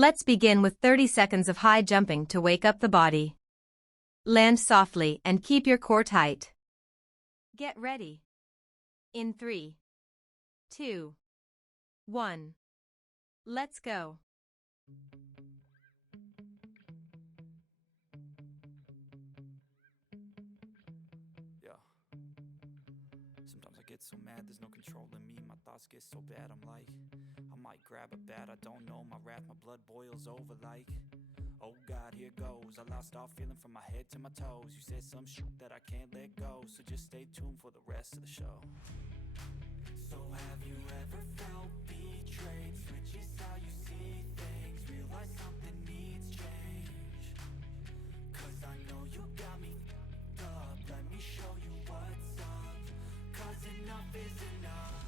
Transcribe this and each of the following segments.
Let's begin with 30 seconds of high jumping to wake up the body. Land softly and keep your core tight. Get ready. In 3, 2, 1. Let's go. Sometimes I get so mad, there's no controlling me. My thoughts get so bad, I'm like, I might grab a bat, I don't know. My wrath, my blood boils over like, oh God, here goes. I lost all feeling from my head to my toes. You said some shit that I can't let go, so just stay tuned for the rest of the show. So have you ever felt betrayed? Switches how you see things, realize something needs change. Cause I know you got me f***ed up, let me show you what's up. Cause enough is enough.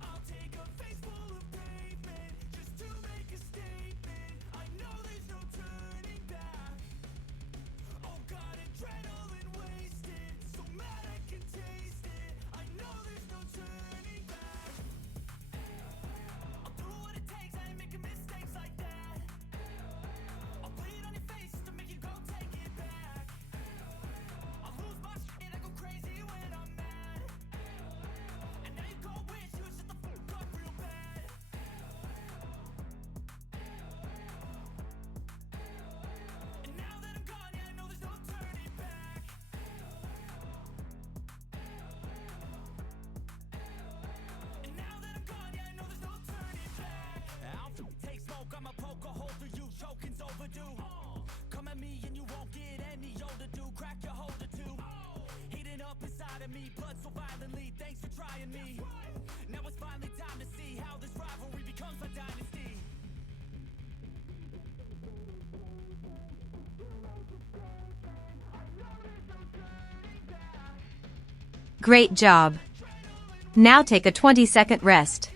I'll take a face full of pavement just to make a statement. I know there's no turning back. Oh God, adrenaline wasted, so mad I can taste it. I know there's no turning back. I'll do what it takes, I ain't making mistakes like that. I'll bleed on your face to make you go take it back. I'll lose my shit, I go crazy when I'm mad. And now you go wish you would shut the fuck up real bad. And now that I'm gone, yeah, I know there's no turning back. And now that I'm gone, yeah, I know there's no turning back. I'll take smoke, I'ma poke a hole through you, choking's overdue. Come at me and you won't get any older, dude. Crack your holder too. Heating up inside of me, blood so violently, thanks for trying me. Now it's finally time to see how this rivalry becomes my dynasty. Great job. Now take a 20-second rest.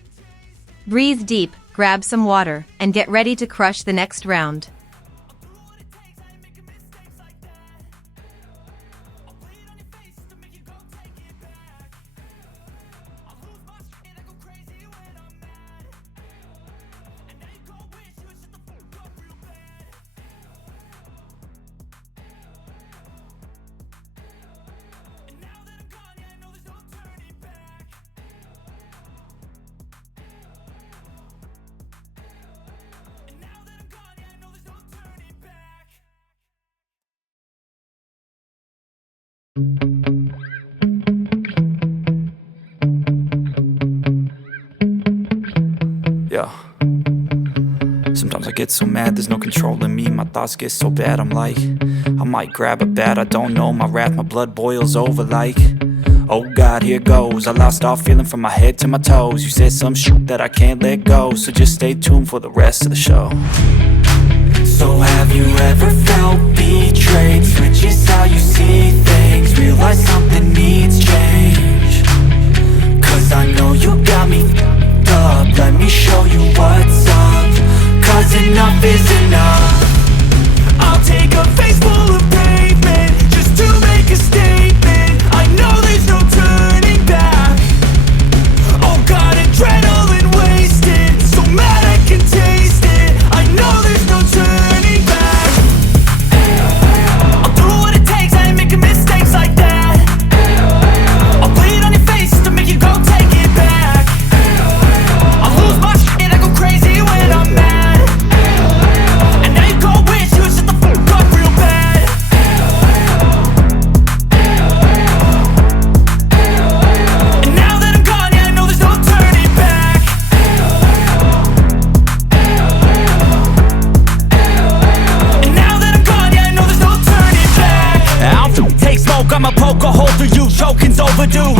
Breathe deep, grab some water, and get ready to crush the next round. Yeah. Sometimes I get so mad, there's no controlling me. My thoughts get so bad, I'm like, I might grab a bat, I don't know. My wrath, my blood boils over like, oh God, here goes. I lost all feeling from my head to my toes. You said some shit that I can't let go, so just stay tuned for the rest of the show. So have you ever felt betrayed? Switches how you see things, realize something needs change. Cause I know you got me f***ed up, let me show you what's up. Cause enough is enough. I'll take a face full of pavement just to make a statement. I know there's no turning back. Oh God, adrenaline wasted, so mad I can taste it. I know there's no turning back. I'll do what it takes, I ain't making mistakes like that. I'll bleed on your face to make you go take it back. I'll lose my shit, I go crazy when I'm mad. And now you go wish you would shut the fuck up real bad. And now that I'm gone, yeah, I know there's no turning back. And now that I'm gone, yeah, I know there's no turning back. I'll take smoke, I'ma poke a hole through you, choking's overdue.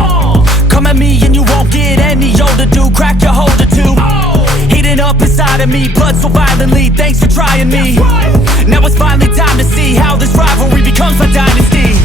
Come at me and you won't get any older, dude. Crack your holder too. Heating up inside of me, blood so violently, thanks for trying me. Now it's finally time to see how this rivalry becomes my dynasty.